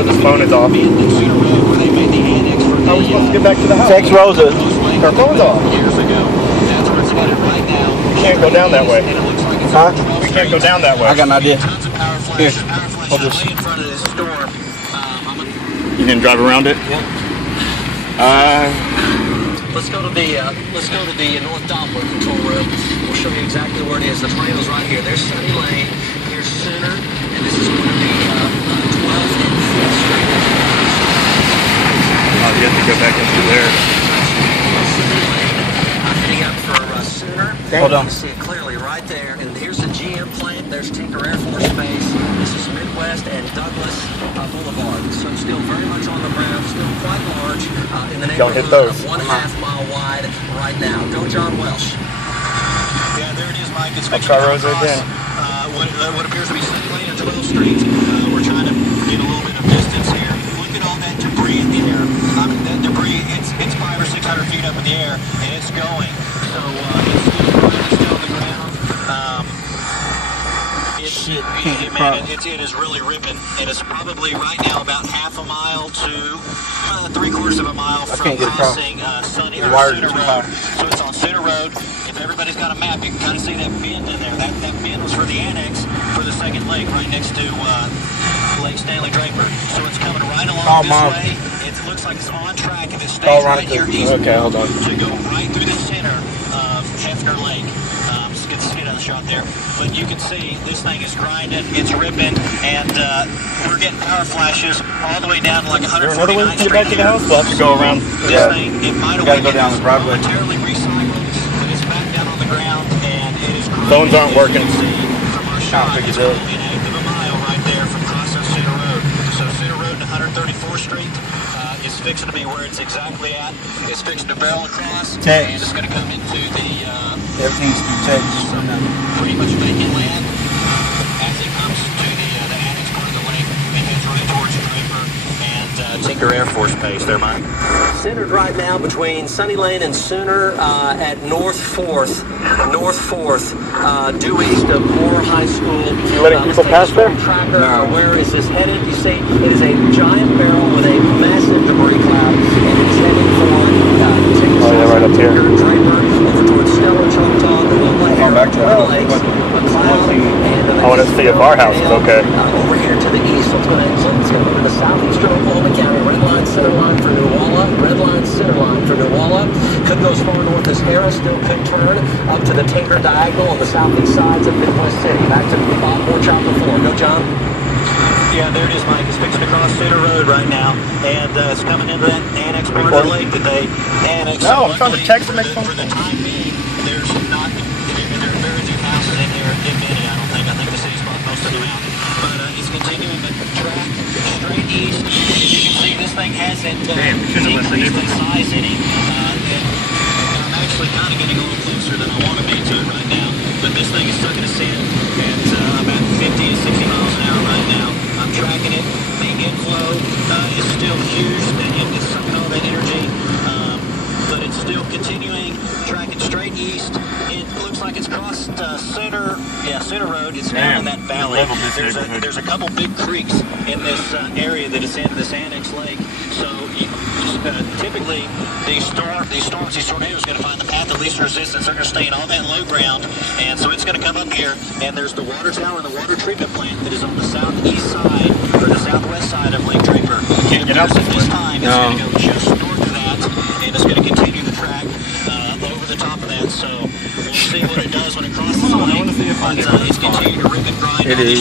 Rosa's phone is off. How are we supposed to get back to the house? Text Rosa. Her phone's off. We can't go down that way. Huh? We can't go down that way. I got an idea. Here. Hold this. You can drive around it? Yeah. Let's go to the North Doppler control room. We'll show you exactly where it is. The tornado's right here. There's Sunny Lane. Here's Center, and this is going to be 12th and 5th Street. Oh, you have to go back into there. Sunny Lane. I'm heading up for Center. Hold on. You can see it clearly right there. And here's the GM plant. There's Tinker Air Force Base. This is Midwest and Douglas Boulevard. So still very much on the ground, still quite large in the neighborhood of 1.5 mile wide right now. Go John Welsh. Yeah, there it is, Mike. It's I'll try Rosa again. What appears to be Sunny Lane and 12th Street. We're trying to get a little bit of distance here. Look at all that debris in the air. That debris, it's 500 or 600 feet up in the air, and it's going. So it's still on the ground. It is really ripping. It is probably right now about half a mile to 3/4 of a mile from crossing Center Road. So it's on Center Road. If everybody's got a map, you can kind of see that bend in there. That bend was for the annex for the second lake right next to Lake Stanley Draper. So it's coming right along this way. It looks like it's on track if it stays right here east. Okay, hold on. To go right through the center of Hefner Lake. Just get the skid on the shot there. But you can see this thing is grinding, it's ripping, and we're getting power flashes all the way down to like 149th Street. Another way to get back to the house? We'll have to go around. This thing, it might have gotta go down the driveway. momentarily recycled, but it's back down on the ground, and it is grinding. Phones aren't working. As you can see from our shot, it's only an eighth of a mile right there from crossing Center Road. So Center Road and 134th Street is fixing to be where it's exactly at. It's fixing to barrel across, and it's going to come into the Everything's through text. pretty much vacant land as it comes to the annex part of the lake. It heads right towards Draper and Tinker Air Force Base there, Mike. Centered right now between Sunny Lane and Sooner at North 4th, due east of Moore High School. You letting people pass there? No. Where is this headed? You see, it is a giant barrel with a massive debris cloud, and it is heading for right up here. Draper, over towards Stellar, Choctaw, Twin Lakes, McLeod, and I want to see if our house is okay. over here to the east. So it's going to go to the southeastern Oklahoma County. Red line, center line for New Walla. Red line, center line for New Walla. Could go as far north as Harris. Still could turn up to the Tinker Diagonal on the southeast sides of Midwest City. Back to Bob Warchop before. Go, John. Yeah, there it is, Mike. It's fixing to cross Center Road right now, and it's coming into that annex part of the lake that they annexed. No, I'm trying to text and make phone For the time being, there's not, there are very few houses in here, if any, I don't think. I think the city's bought most of them out. But it's continuing to track straight east. As you can see, this thing hasn't decreased in size any. And I'm actually kind of getting a little closer than I want to be to it right now. But this thing is sucking us in at about 50 to 60 miles an hour right now. I'm tracking it. The inflow is still huge. It's sucking all that energy, but it's still continuing, tracking straight east. It looks like it's crossed Center Road. It's down in that valley. There's a couple big creeks in this area that is into this annex lake. So typically these tornadoes are going to find the path of least resistance. They're going to stay in all that low ground, and so it's going to come up here. And there's the water tower and the water treatment plant that is on the southeast side or the southwest side of Lake Draper. Can't get out this time. It's going to go just north of that, and it's going to continue the track over the top of that. So we'll see what it does when it crosses the lake. It's continuing to rip and grind. It is.